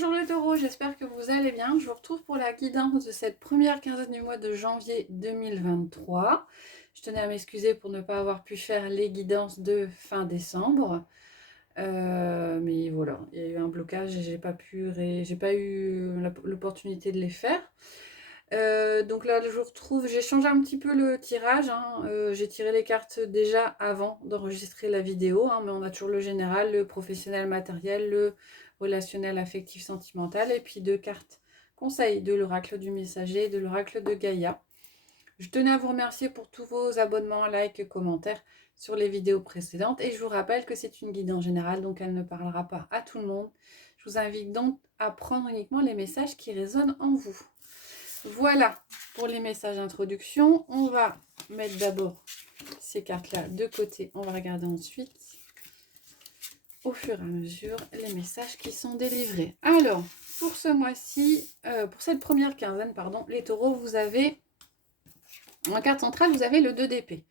Bonjour les taureaux, j'espère que vous allez bien. Je vous retrouve pour la guidance de cette première quinzaine du mois de janvier 2023. Je tenais à m'excuser pour ne pas avoir pu faire les guidances de fin décembre. Mais voilà, il y a eu un blocage et j'ai pas eu l'opportunité de les faire. Donc là, je vous retrouve, j'ai changé un petit peu le tirage, hein. J'ai tiré les cartes déjà avant d'enregistrer la vidéo, hein, mais on a toujours le général, le professionnel matériel, le relationnel affectif sentimental, et puis deux cartes conseils de l'oracle du messager et de l'oracle de Gaïa. Je tenais à vous remercier pour tous vos abonnements, likes, commentaires sur les vidéos précédentes, et je vous rappelle que c'est une guidance générale, donc elle ne parlera pas à tout le monde. Je vous invite donc à prendre uniquement les messages qui résonnent en vous. Voilà pour les messages d'introduction. On va mettre d'abord ces cartes-là de côté. On va regarder ensuite, au fur et à mesure, les messages qui sont délivrés. Alors, pour ce mois-ci, pour cette première quinzaine, pardon, les taureaux, vous avez, en carte centrale, vous avez le 2 d'épée.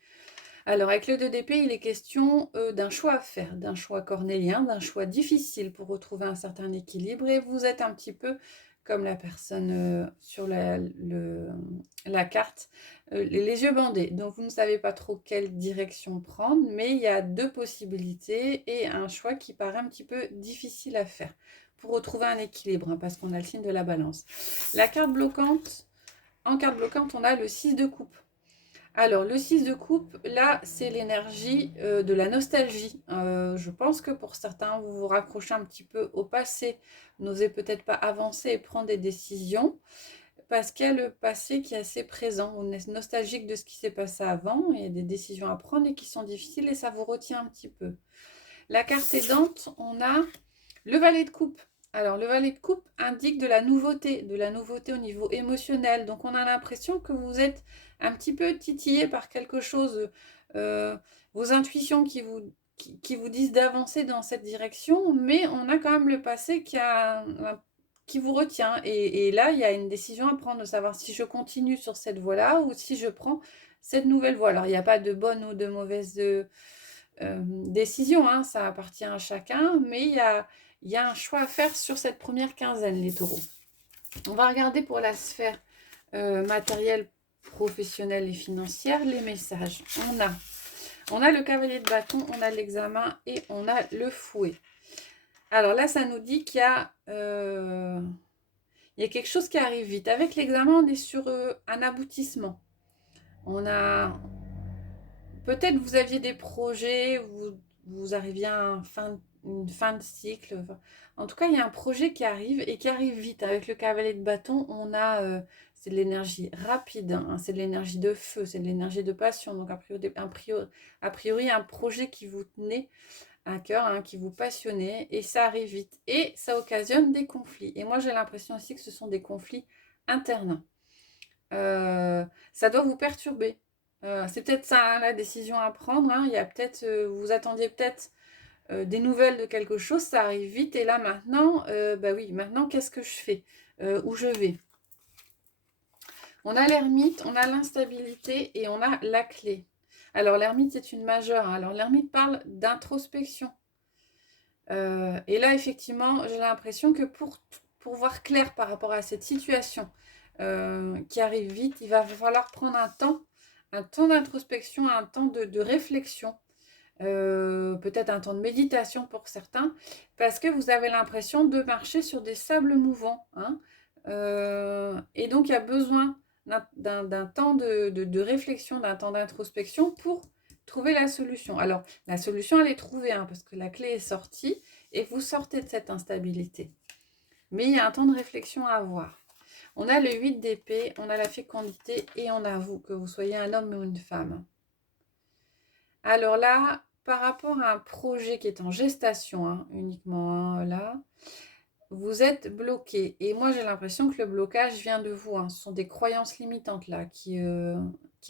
Alors, avec le 2 d'épée, il est question d'un choix à faire, d'un choix cornélien, d'un choix difficile pour retrouver un certain équilibre. Et vous êtes un petit peu comme la personne sur la carte, les yeux bandés. Donc, vous ne savez pas trop quelle direction prendre, mais il y a deux possibilités et un choix qui paraît un petit peu difficile à faire pour retrouver un équilibre, hein, parce qu'on a le signe de la balance. La carte bloquante, en carte bloquante, on a le 6 de coupe. Alors, le 6 de coupe, là, c'est l'énergie de la nostalgie. Je pense que pour certains, vous vous raccrochez un petit peu au passé, n'osez peut-être pas avancer et prendre des décisions, parce qu'il y a le passé qui est assez présent. On est nostalgique de ce qui s'est passé avant, il y a des décisions à prendre et qui sont difficiles et ça vous retient un petit peu. La carte aidante, on a le valet de coupe. Alors, le valet de coupe indique de la nouveauté au niveau émotionnel. Donc, on a l'impression que vous êtes un petit peu titillé par quelque chose, vos intuitions qui vous disent d'avancer dans cette direction, mais on a quand même le passé qui vous retient. Et là, il y a une décision à prendre, de savoir si je continue sur cette voie-là ou si je prends cette nouvelle voie. Alors, il n'y a pas de bonne ou de mauvaise décision, hein, ça appartient à chacun, mais il y a un choix à faire sur cette première quinzaine, les taureaux. On va regarder pour la sphère matérielle, professionnelle et financière, les messages. On a le cavalier de bâton, on a l'examen et on a le fouet. Alors là, ça nous dit qu'il y a quelque chose qui arrive vite. Avec l'examen, on est sur un aboutissement. On a... Peut-être vous aviez des projets, vous arriviez à une fin de cycle. En tout cas, il y a un projet qui arrive et qui arrive vite. Avec le cavalier de bâton, on a... c'est de l'énergie rapide, hein, c'est de l'énergie de feu, c'est de l'énergie de passion. Donc, a priori, un projet qui vous tenait à cœur, hein, qui vous passionnait, et ça arrive vite. Et ça occasionne des conflits. Et moi, j'ai l'impression aussi que ce sont des conflits internes. Ça doit vous perturber. C'est peut-être ça, hein, la décision à prendre, hein. Il y a peut-être, vous attendiez peut-être des nouvelles de quelque chose, ça arrive vite, et là maintenant, bah oui, maintenant qu'est-ce que je fais? Où je vais? On a l'ermite, on a l'instabilité et on a la clé. Alors l'ermite est une majeure, hein. Alors l'ermite parle d'introspection. Et là, effectivement, j'ai l'impression que pour voir clair par rapport à cette situation qui arrive vite, il va falloir prendre un temps d'introspection, un temps de réflexion, peut-être un temps de méditation pour certains, parce que vous avez l'impression de marcher sur des sables mouvants, hein. Et donc, il y a besoin d'un temps de réflexion, d'un temps d'introspection pour trouver la solution. Alors, la solution, elle est trouvée, hein, parce que la clé est sortie et vous sortez de cette instabilité. Mais il y a un temps de réflexion à avoir. On a le 8 d'épée, on a la fécondité et on a vous, que vous soyez un homme ou une femme. Alors là, par rapport à un projet qui est en gestation, hein, uniquement, hein, là, vous êtes bloqué. Et moi, j'ai l'impression que le blocage vient de vous, hein. Ce sont des croyances limitantes là qui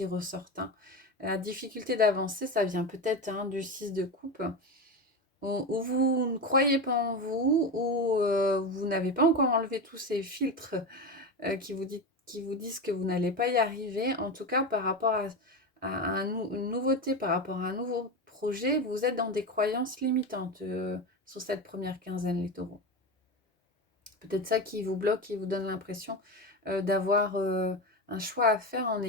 ressortent, hein. La difficulté d'avancer, ça vient peut-être, hein, du 6 de coupe, où vous ne croyez pas en vous, ou vous n'avez pas encore enlevé tous ces filtres qui vous disent que vous n'allez pas y arriver. En tout cas, par rapport à une nouveauté, par rapport à un nouveau projet, vous êtes dans des croyances limitantes sur cette première quinzaine, les taureaux. peut-être ça qui vous bloque, qui vous donne l'impression d'avoir un choix à faire en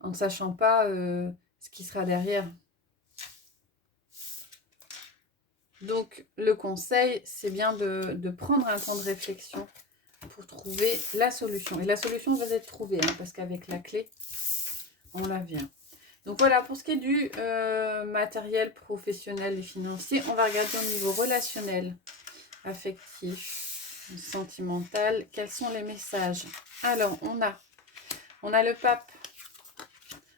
en ne sachant pas ce qui sera derrière. Donc, le conseil, c'est bien de prendre un temps de réflexion pour trouver la solution. Et la solution va être trouvée, hein, parce qu'avec la clé, on la vient. Donc voilà, pour ce qui est du matériel professionnel et financier, on va regarder au niveau relationnel, affectif, sentimental. Quels sont les messages? Alors, on a le pape,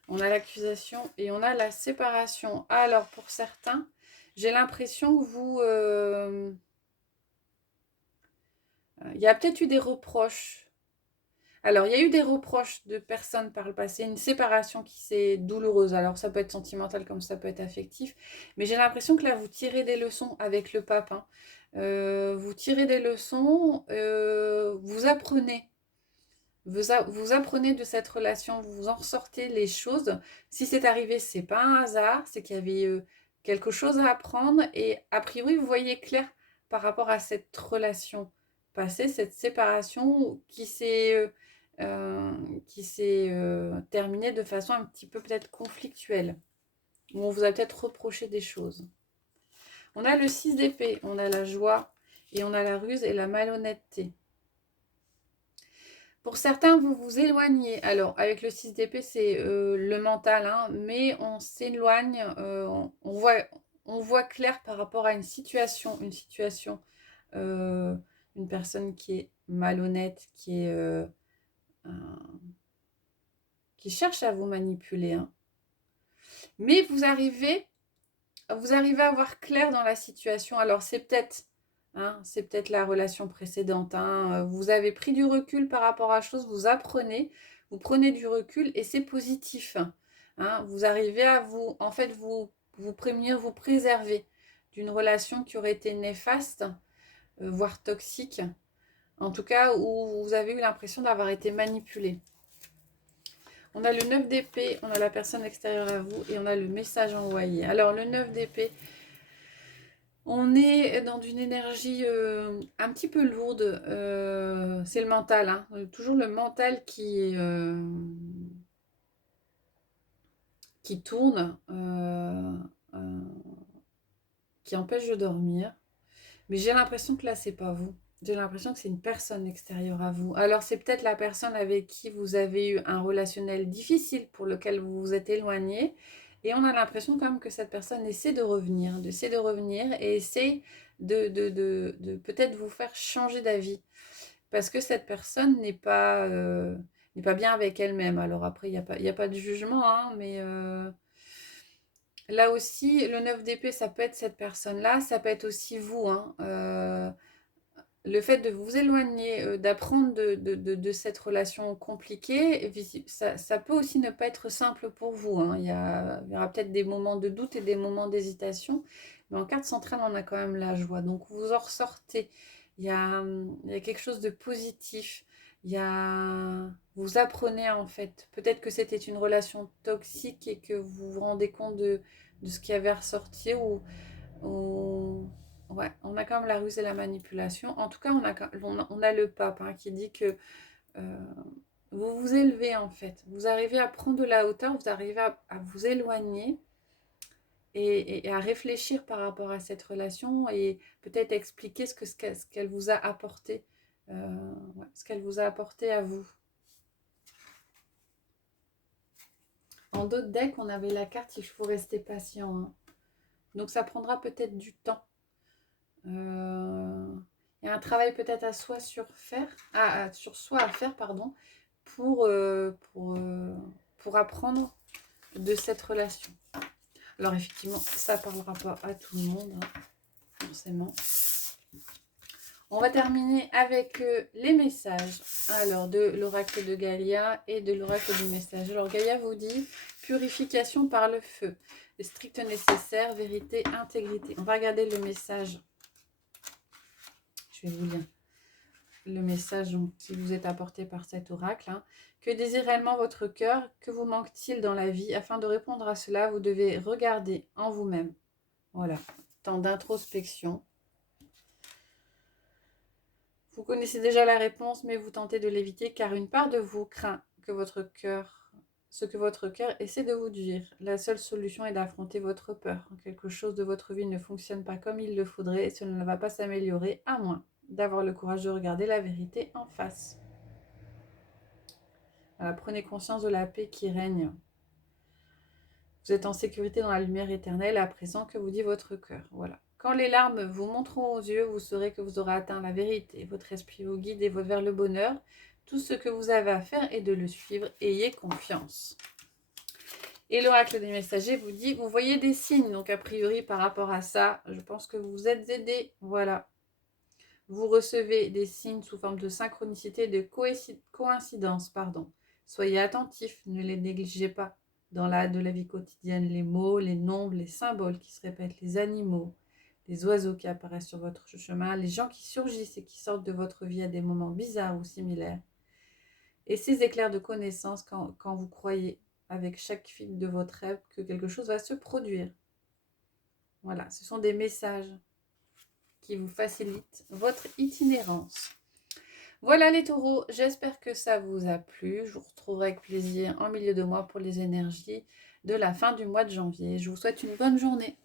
on a l'accusation et on a la séparation. Alors, pour certains, j'ai l'impression que vous... il y a peut-être eu des reproches. Alors, il y a eu des reproches de personnes par le passé, une séparation qui s'est douloureuse. Alors, ça peut être sentimental comme ça peut être affectif. Mais j'ai l'impression que là, vous tirez des leçons avec le pape, hein. Vous tirez des leçons, vous apprenez. Vous apprenez de cette relation, vous en ressortez les choses. Si c'est arrivé, c'est pas un hasard, c'est qu'il y avait quelque chose à apprendre. Et a priori, vous voyez clair par rapport à cette relation passée, cette séparation qui s'est terminée de façon un petit peu peut-être conflictuelle. Où on vous a peut-être reproché des choses. On a le 6 d'épée, on a la joie et on a la ruse et la malhonnêteté. Pour certains, vous vous éloignez. Alors, avec le 6 d'épée, c'est le mental, hein, mais on s'éloigne, on voit clair par rapport à une situation, une personne qui est malhonnête, qui cherche à vous manipuler, hein. Mais vous arrivez à voir clair dans la situation. Alors, c'est peut-être la relation précédente, hein. Vous avez pris du recul par rapport à la chose, vous apprenez, vous prenez du recul et c'est positif, hein. Vous arrivez à vous prémunir, vous préserver d'une relation qui aurait été néfaste, voire toxique. En tout cas, où vous avez eu l'impression d'avoir été manipulé. On a le 9 d'épée, on a la personne extérieure à vous et on a le message envoyé. Alors, le 9 d'épée, on est dans une énergie un petit peu lourde. C'est le mental, hein. Toujours le mental qui tourne, qui empêche de dormir. Mais j'ai l'impression que là, c'est pas vous. J'ai l'impression que c'est une personne extérieure à vous. Alors, c'est peut-être la personne avec qui vous avez eu un relationnel difficile pour lequel vous vous êtes éloigné. Et on a l'impression quand même que cette personne essaie de revenir, et essaie de peut-être vous faire changer d'avis. Parce que cette personne n'est pas bien avec elle-même. Alors après, il y a pas de jugement, hein, mais là aussi, le 9 d'épée, ça peut être cette personne-là, ça peut être aussi vous, hein. Le fait de vous éloigner, d'apprendre de cette relation compliquée, ça peut aussi ne pas être simple pour vous, hein. Il y aura peut-être des moments de doute et des moments d'hésitation, mais en carte centrale, on a quand même la joie. Donc vous en ressortez. Il y a quelque chose de positif. Vous apprenez en fait. Peut-être que c'était une relation toxique et que vous vous rendez compte de ce qui avait ressorti ou ouais, on a quand même la ruse et la manipulation. En tout cas, on a le pape, hein, qui dit que euh, vous vous élevez en fait. Vous arrivez à prendre de la hauteur, vous arrivez à vous éloigner et à réfléchir par rapport à cette relation et peut-être expliquer ce qu'elle vous a apporté, ce qu'elle vous a apporté à vous. En d'autres decks, on avait la carte il faut rester patient, hein. Donc ça prendra peut-être du temps. Il y a un travail peut-être à soi sur soi à faire, pardon, pour, pour apprendre de cette relation. Alors effectivement, ça ne parlera pas à tout le monde, hein, forcément. On va terminer avec les messages. Alors, de l'oracle de Gaïa et de l'oracle du message. Alors, Gaïa vous dit purification par le feu, le strict nécessaire, vérité, intégrité. On va regarder le message. Je vais vous lire le message qui vous est apporté par cet oracle, hein. Que désire réellement votre cœur? Que vous manque-t-il dans la vie? Afin de répondre à cela, vous devez regarder en vous-même. Voilà, temps d'introspection. Vous connaissez déjà la réponse, mais vous tentez de l'éviter car une part de vous craint que ce que votre cœur essaie de vous dire. La seule solution est d'affronter votre peur. Quelque chose de votre vie ne fonctionne pas comme il le faudrait et cela ne va pas s'améliorer à moins d'avoir le courage de regarder la vérité en face. Voilà, prenez conscience de la paix qui règne. Vous êtes en sécurité dans la lumière éternelle à présent que vous dit votre cœur. Voilà. Quand les larmes vous monteront aux yeux, vous saurez que vous aurez atteint la vérité. Votre esprit vous guide et vers le bonheur. Tout ce que vous avez à faire est de le suivre. Ayez confiance. Et l'oracle des messagers vous dit, vous voyez des signes. Donc a priori par rapport à ça, je pense que vous êtes aidés. Voilà. Vous recevez des signes sous forme de synchronicité, de coïncidence. Pardon. Soyez attentifs, ne les négligez pas. Dans de la vie quotidienne, les mots, les nombres, les symboles qui se répètent, les animaux, les oiseaux qui apparaissent sur votre chemin, les gens qui surgissent et qui sortent de votre vie à des moments bizarres ou similaires. Et ces éclairs de connaissance quand vous croyez avec chaque fil de votre rêve que quelque chose va se produire. Voilà, ce sont des messages qui vous facilitent votre itinérance. Voilà les taureaux, j'espère que ça vous a plu. Je vous retrouverai avec plaisir en milieu de mois pour les énergies de la fin du mois de janvier. Je vous souhaite une bonne journée.